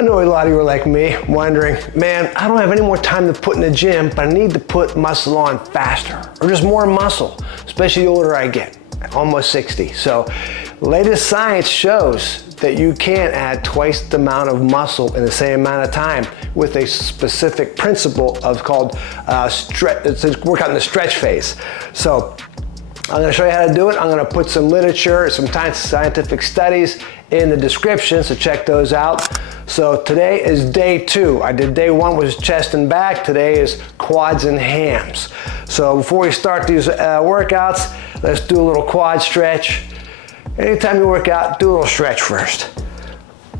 I know a lot of you are like me, wondering, man, I don't have any more time to put in the gym, but I need to put muscle on faster, or just more muscle, especially the older I get, almost 60. So latest science shows that you can add twice the amount of muscle in the same amount of time with a specific principle of called it's a workout in the stretch phase. So I'm gonna show you how to do it. I'm gonna put some literature, some scientific studies in the description, so check those out. So today is day 2. I did day 1 was chest and back. Today is quads and hams. So before we start these workouts, let's do a little quad stretch. Anytime you work out, do a little stretch first.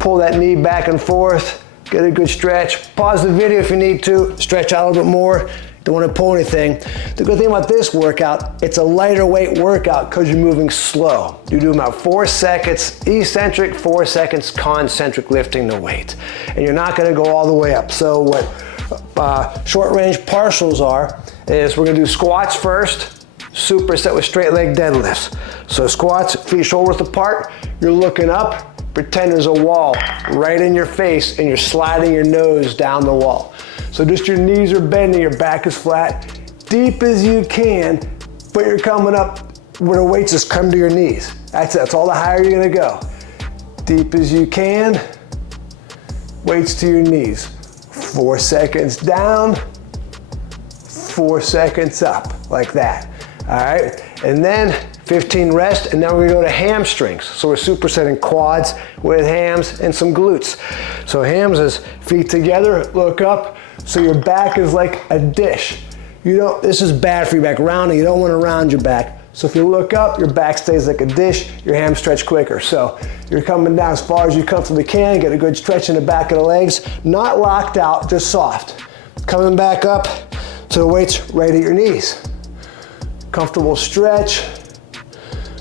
Pull that knee back and forth, get a good stretch. Pause the video if you need to, stretch out a little bit more. Don't want to pull anything. The good thing about this workout, it's a lighter weight workout because you're moving slow. You do about 4 seconds eccentric, 4 seconds concentric lifting the weight. And you're not going to go all the way up. So what short range partials are, is we're going to do squats first, superset with straight leg deadlifts. So squats, feet shoulder width apart, you're looking up, pretend there's a wall right in your face and you're sliding your nose down the wall. So just your knees are bending, your back is flat, deep as you can, but you're coming up where the weights just come to your knees. That's it, that's all the higher you're gonna go. Deep as you can, weights to your knees. 4 seconds down, 4 seconds up, like that. All right, and then 15 rest, and then we're gonna go to hamstrings. So we're supersetting quads with hams and some glutes. So hams is feet together, look up, so your back is like a dish. This is bad for your back, rounding, you don't wanna round your back. So if you look up, your back stays like a dish, your hams stretch quicker. So you're coming down as far as you comfortably can, get a good stretch in the back of the legs, not locked out, just soft. Coming back up to the weights right at your knees. Comfortable stretch,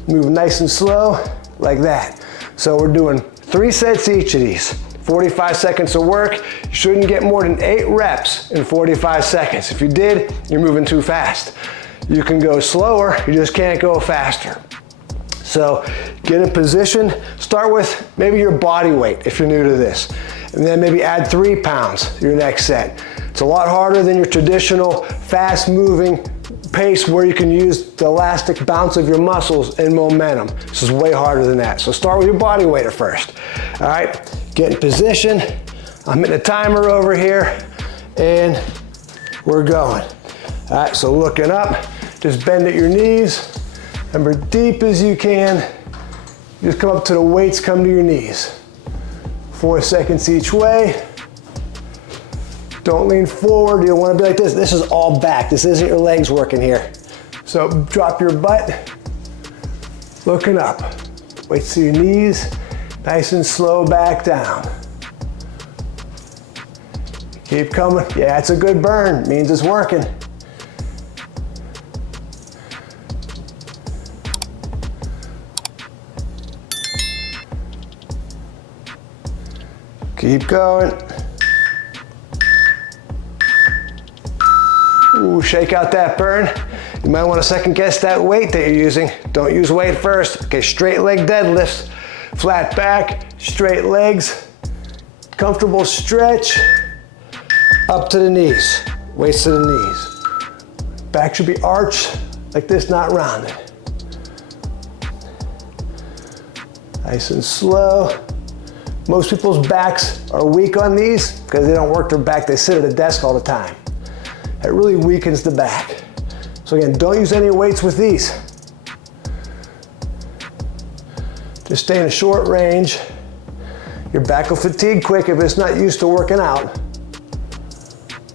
move nice and slow, like that. So we're doing 3 sets each of these. 45 seconds of work. You shouldn't get more than 8 reps in 45 seconds. If you did, you're moving too fast. You can go slower, you just can't go faster. So get in position, start with maybe your body weight if you're new to this. And then maybe add 3 pounds your next set. It's a lot harder than your traditional fast moving pace where you can use the elastic bounce of your muscles and momentum. This is way harder than that. So start with your body weight at first. All right, get in position. I'm hitting a timer over here and we're going. All right, so looking up, just bend at your knees. Remember, deep as you can. Just come up to the weights, come to your knees. 4 seconds each way. Don't lean forward, you don't want to be like this. This is all back, this isn't your legs working here. So drop your butt, looking up. Weights to your knees, nice and slow back down. Keep coming, yeah, it's a good burn, means it's working. Keep going. Ooh, shake out that burn. You might want to second guess that weight that you're using. Don't use weight first. Okay, straight leg deadlifts. Flat back, straight legs. Comfortable stretch. Up to the knees. Weights to the knees. Back should be arched like this, not rounded. Nice and slow. Most people's backs are weak on these because they don't work their back. They sit at a desk all the time. That really weakens the back. So again, don't use any weights with these. Just stay in a short range. Your back will fatigue quick if it's not used to working out.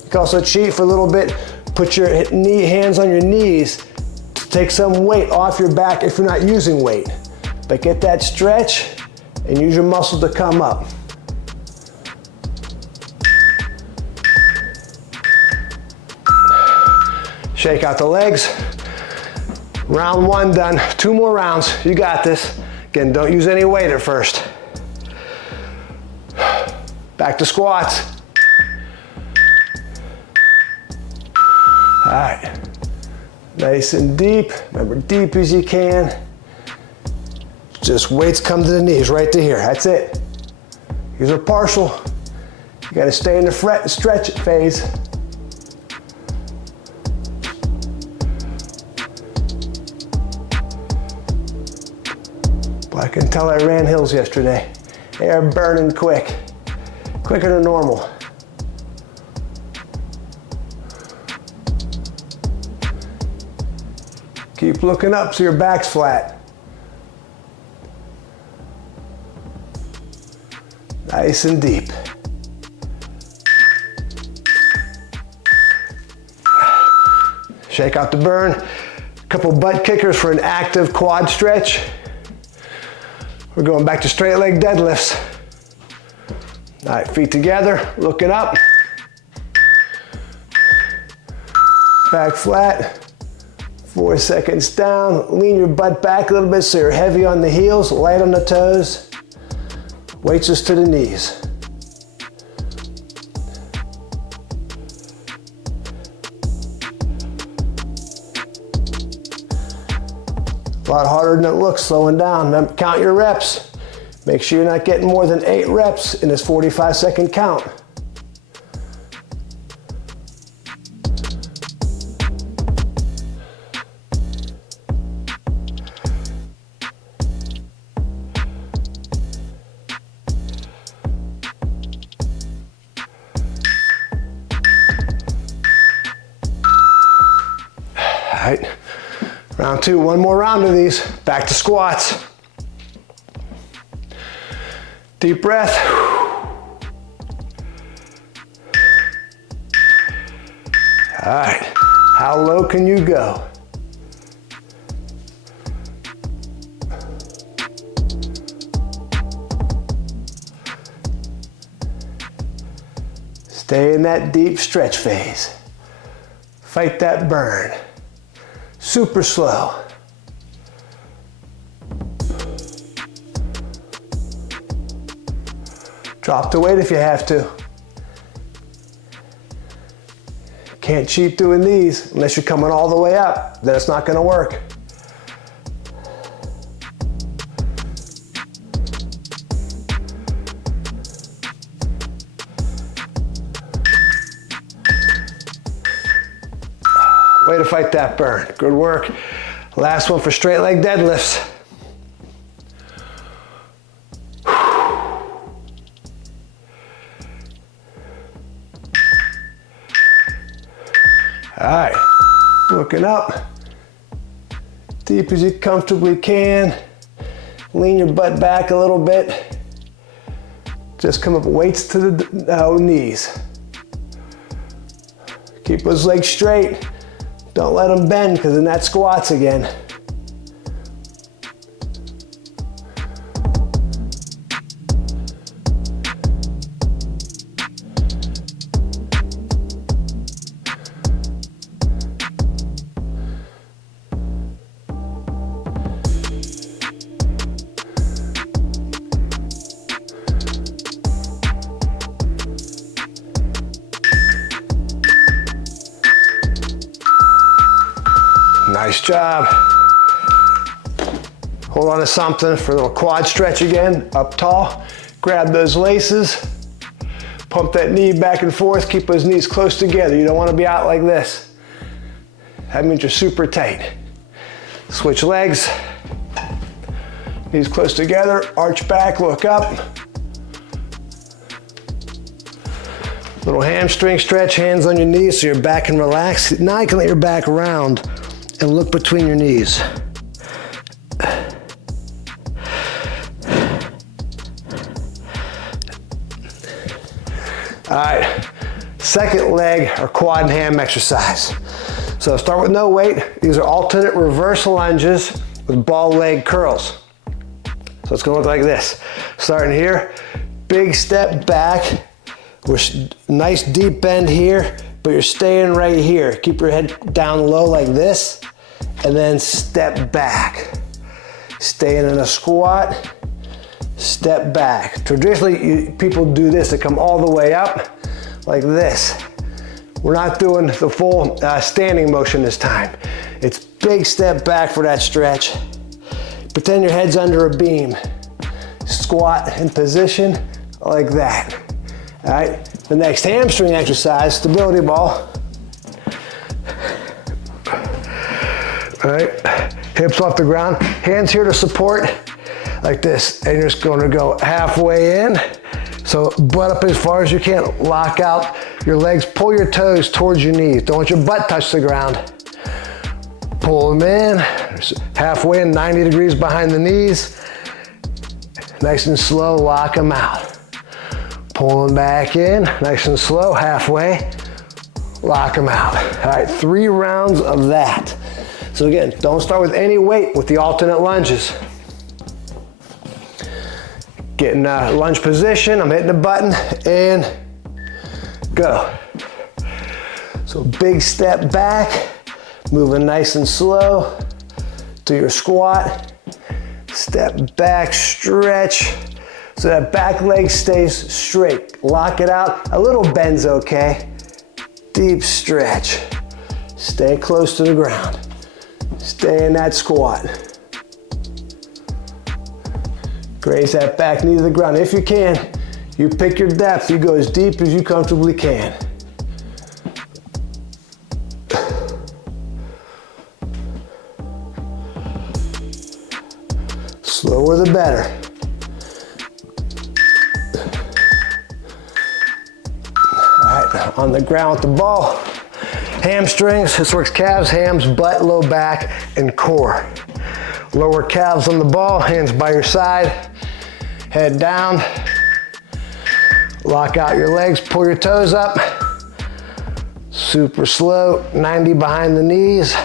You can also cheat for a little bit. Put your hands on your knees to take some weight off your back if you're not using weight. But get that stretch and use your muscle to come up. Shake out the legs. Round 1 done. 2 more rounds. You got this. Again, don't use any weight at first. Back to squats. All right. Nice and deep. Remember, deep as you can. Just weights come to the knees, right to here. That's it. These are partial. You gotta stay in the stretch phase. Well, I can tell I ran hills yesterday. They are burning quick, quicker than normal. Keep looking up so your back's flat. Nice and deep. Shake out the burn. A couple butt kickers for an active quad stretch. We're going back to straight leg deadlifts. All right, feet together, looking up. Back flat. 4 seconds down. Lean your butt back a little bit so you're heavy on the heels, light on the toes. Weights just to the knees. A lot harder than it looks slowing down. Remember, count your reps. Make sure you're not getting more than 8 reps in this 45-second count. All right, round 2, one more round of these. Back to squats. Deep breath. All right, how low can you go? Stay in that deep stretch phase. Fight that burn. Super slow. Drop the weight if you have to. Can't cheat doing these unless you're coming all the way up. Then it's not going to work. Way to fight that burn. Good work. Last one for straight leg deadlifts. All right, looking up, deep as you comfortably can. Lean your butt back a little bit. Just come up, weights to the knees. Keep those legs straight. Don't let them bend, because then that squats again. Nice job. Hold on to something for a little quad stretch again. Up tall. Grab those laces. Pump that knee back and forth. Keep those knees close together. You don't want to be out like this. That means you're super tight. Switch legs. Knees close together. Arch back. Look up. Little hamstring stretch. Hands on your knees so your back can relax. Now you can let your back round and look between your knees. All right, second leg or quad and ham exercise. So start with no weight. These are alternate reverse lunges with ball leg curls. So it's gonna look like this. Starting here, big step back. We're nice deep bend here, but you're staying right here. Keep your head down low like this, and then step back. Staying in a squat, step back. Traditionally, people do this. They come all the way up like this. We're not doing the full standing motion this time. It's big step back for that stretch. Pretend your head's under a beam. Squat in position like that. All right, the next hamstring exercise, stability ball. All right, hips off the ground, hands here to support, like this. And you're just gonna go halfway in. So butt up as far as you can, lock out your legs, pull your toes towards your knees. Don't let your butt touch the ground. Pull them in, halfway in, 90 degrees behind the knees. Nice and slow, lock them out. Pull them back in, nice and slow, halfway, lock them out. All right, 3 rounds of that. So again, don't start with any weight with the alternate lunges. Get in a lunge position, I'm hitting the button, and go. So big step back, moving nice and slow to your squat. Step back, stretch, so that back leg stays straight. Lock it out, a little bend's okay. Deep stretch, stay close to the ground. Stay in that squat. Raise that back knee to the ground. If you can, you pick your depth. You go as deep as you comfortably can. Slower the better. All right, on the ground with the ball. Hamstrings, this works calves, hams, butt, low back, and core. Lower calves on the ball, hands by your side, head down. Lock out your legs, pull your toes up. Super slow, 90 behind the knees.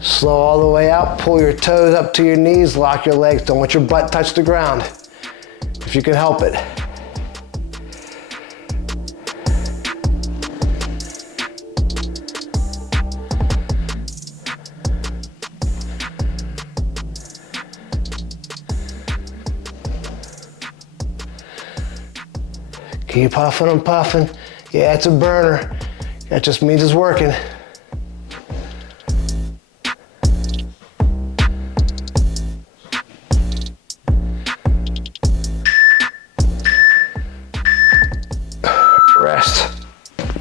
Slow all the way out, pull your toes up to your knees, lock your legs, don't let your butt touch the ground, if you can help it. Keep puffing and puffing. Yeah, it's a burner. That just means it's working. Rest.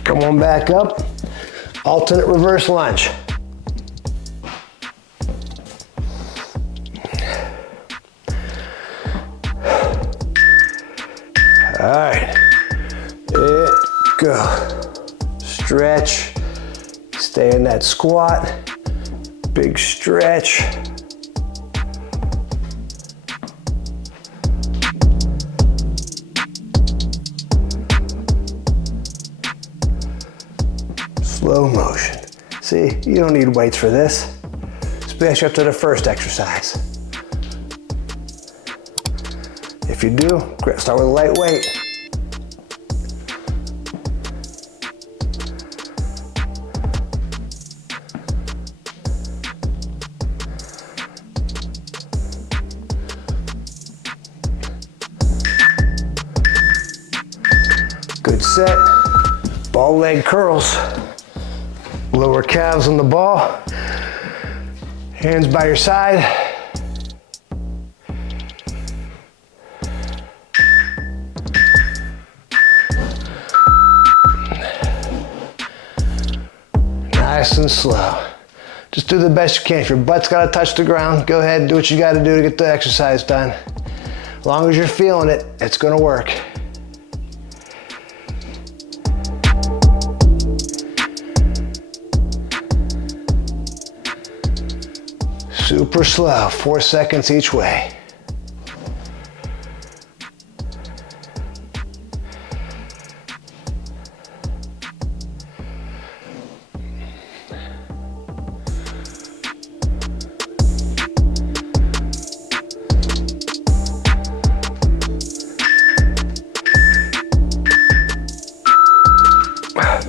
Come on back up. Alternate reverse lunge. All right. Go. Stretch. Stay in that squat. Big stretch. Slow motion. See, you don't need weights for this, especially after the first exercise. If you do, start with a light weight. Good set. Ball leg curls. Lower calves on the ball. Hands by your side. Nice and slow. Just do the best you can. If your butt's gotta touch the ground, go ahead and do what you gotta do to get the exercise done. As long as you're feeling it, it's gonna work. Super slow, 4 seconds each way.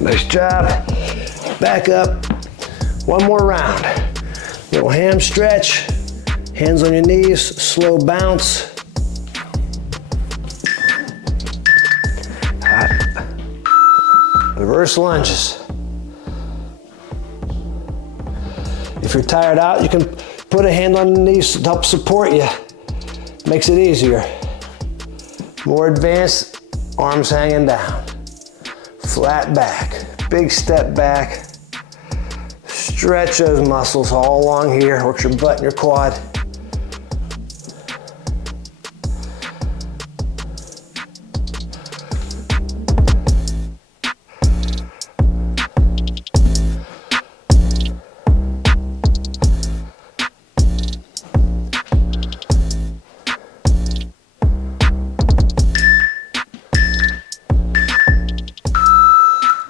Nice job. Back up. One more round. Little ham stretch. Hands on your knees. Slow bounce. Reverse lunges. If you're tired out, you can put a hand on the knees to help support you. Makes it easier. More advanced, arms hanging down, flat back, big step back. Stretch those muscles all along here, works your butt and your quad.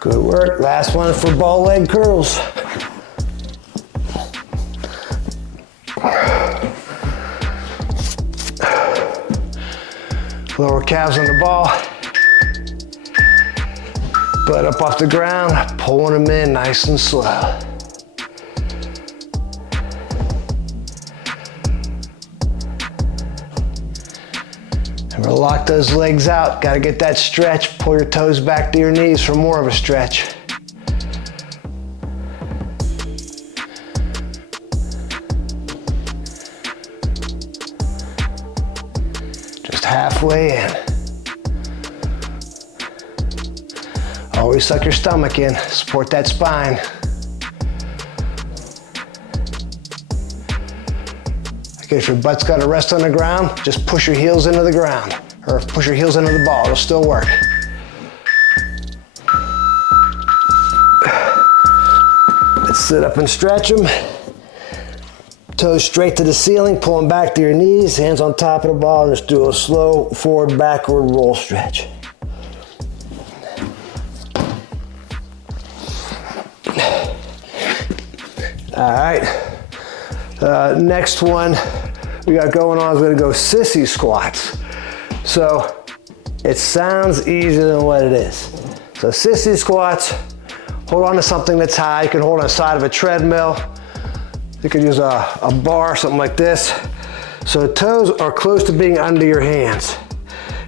Good work. Last one for ball leg curls. Lower calves on the ball. Butt up off the ground, pulling them in nice and slow. And we'll lock those legs out. Gotta get that stretch. Pull your toes back to your knees for more of a stretch. Just halfway in. Always suck your stomach in. Support that spine. Okay, if your butt's got to rest on the ground, just push your heels into the ground. Or push your heels into the ball, it'll still work. Let's sit up and stretch them. Toes straight to the ceiling, pulling back to your knees, hands on top of the ball, and just do a slow forward, backward roll stretch. All right. Next one we got going on is we're gonna go sissy squats. So it sounds easier than what it is. So sissy squats, hold on to something that's high. You can hold on the side of a treadmill. You could use a bar, something like this. So the toes are close to being under your hands.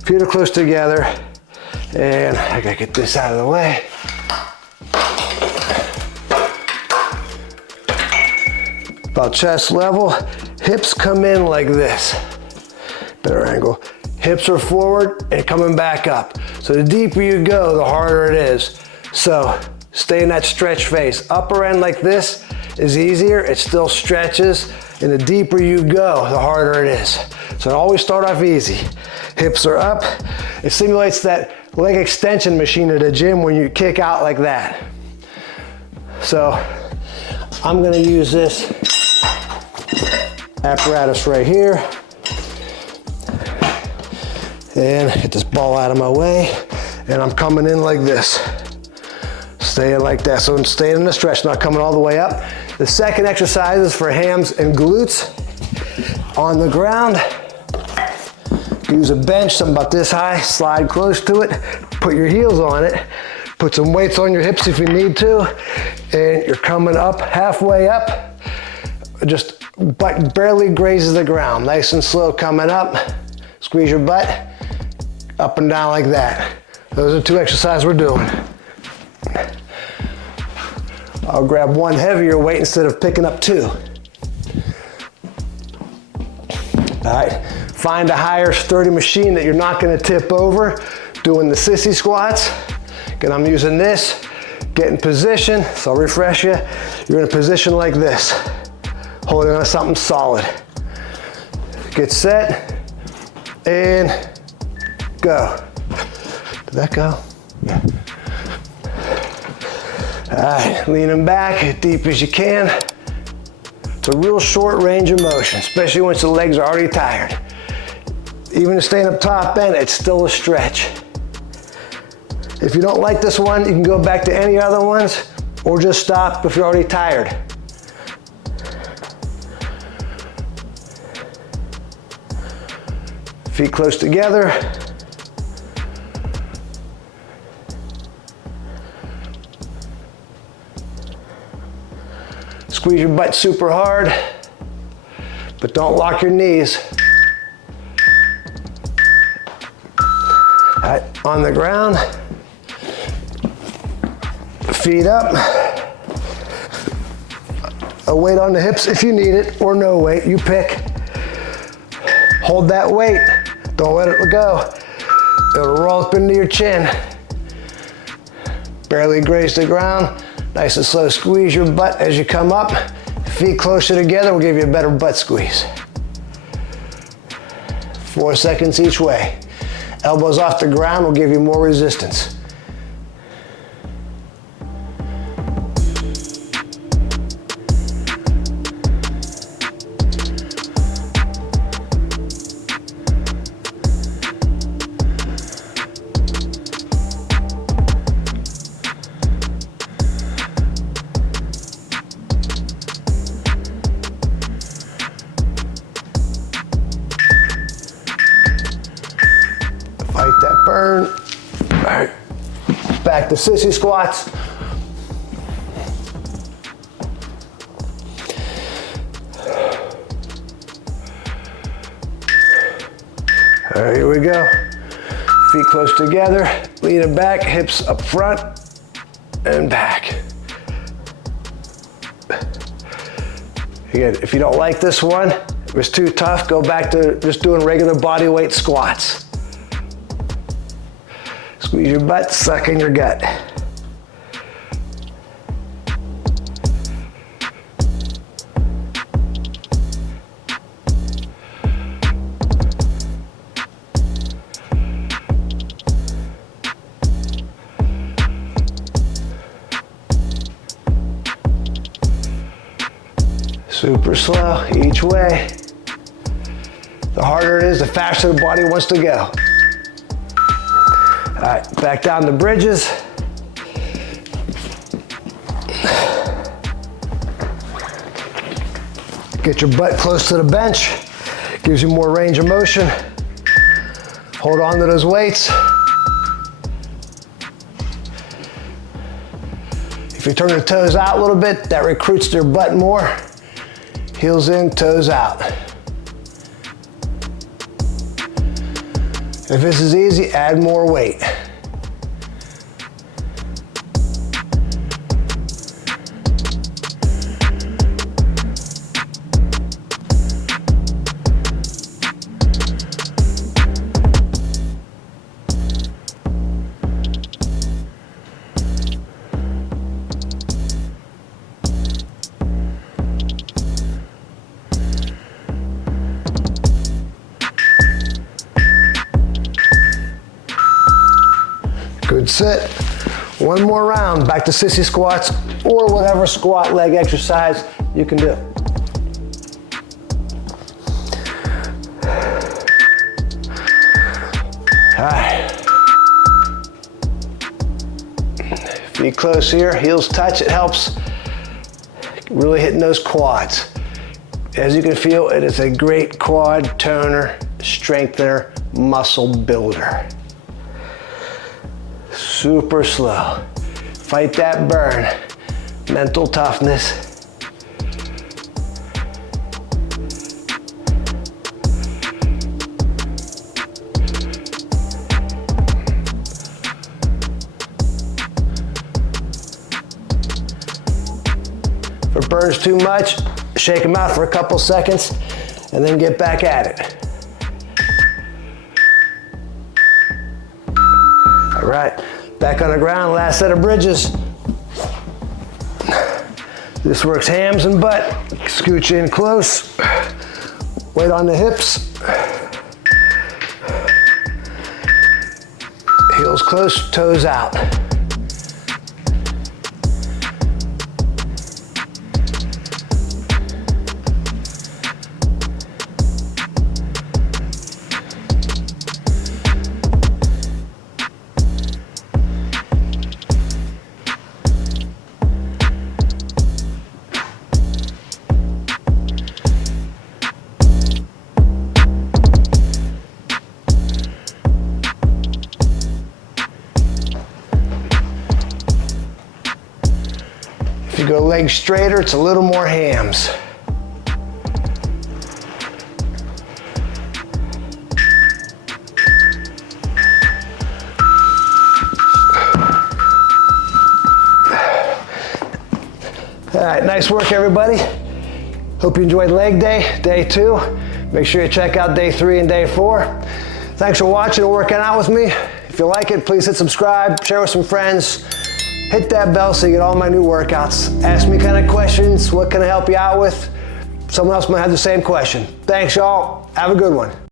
Feet are close together. And I gotta get this out of the way. About chest level, hips come in like this. Better angle. Hips are forward and coming back up. So the deeper you go, the harder it is. So stay in that stretch phase. Upper end like this is easier, it still stretches, and the deeper you go, the harder it is. So always start off easy. Hips are up. It simulates that leg extension machine at the gym when you kick out like that. So I'm gonna use this apparatus right here and get this ball out of my way, and I'm coming in like this, staying like that. So I'm staying in the stretch, not coming all the way up. The second exercise is for hams and glutes. On the ground, use a bench, something about this high, slide close to it, put your heels on it, put some weights on your hips if you need to, and you're coming up, halfway up, just butt barely grazes the ground. Nice and slow coming up. Squeeze your butt, up and down like that. Those are two exercises we're doing. I'll grab one heavier weight instead of picking up two. All right, find a higher sturdy machine that you're not gonna tip over. Doing the sissy squats. Again, I'm using this. Get in position, so I'll refresh you. You're in a position like this. Holding on to something solid. Get set, and go. Did that go? Yeah. All right, leaning back as deep as you can. It's a real short range of motion, especially once the legs are already tired. Even staying up top end, it's still a stretch. If you don't like this one, you can go back to any other ones, or just stop if you're already tired. Feet close together. Squeeze your butt super hard, but don't lock your knees. All right, on the ground, feet up. A weight on the hips if you need it, or no weight, you pick. Hold that weight. Don't let it go. It'll roll up into your chin. Barely graze the ground. Nice and slow squeeze your butt as you come up. Feet closer together will give you a better butt squeeze. 4 seconds each way. Elbows off the ground will give you more resistance. Fight that burn. All right, back to sissy squats. All right, here we go. Feet close together, lean it back, hips up front and back. Again, if you don't like this one, it was too tough, go back to just doing regular body weight squats. Squeeze your butt, suck in your gut. Super slow each way. The harder it is, the faster the body wants to go. All right, back down to bridges. Get your butt close to the bench. Gives you more range of motion. Hold on to those weights. If you turn the toes out a little bit, that recruits their butt more. Heels in, toes out. If this is easy, add more weight. Good sit. One more round, back to sissy squats or whatever squat leg exercise you can do. All right. Feet close here, heels touch, it helps really hitting those quads. As you can feel, it is a great quad toner, strengthener, muscle builder. Super slow. Fight that burn. Mental toughness. If it burns too much, shake them out for a couple seconds and then get back at it. All right. Back on the ground, last set of bridges. This works hams and butt. Scooch in close. Weight on the hips. Heels close, toes out. If you go legs straighter, it's a little more hams. All right, nice work, everybody. Hope you enjoyed leg day, day 2. Make sure you check out day 3 and day 4. Thanks for watching and working out with me. If you like it, please hit subscribe, share with some friends. Hit that bell so you get all my new workouts. Ask me kind of questions. What can I help you out with? Someone else might have the same question. Thanks, y'all. Have a good one.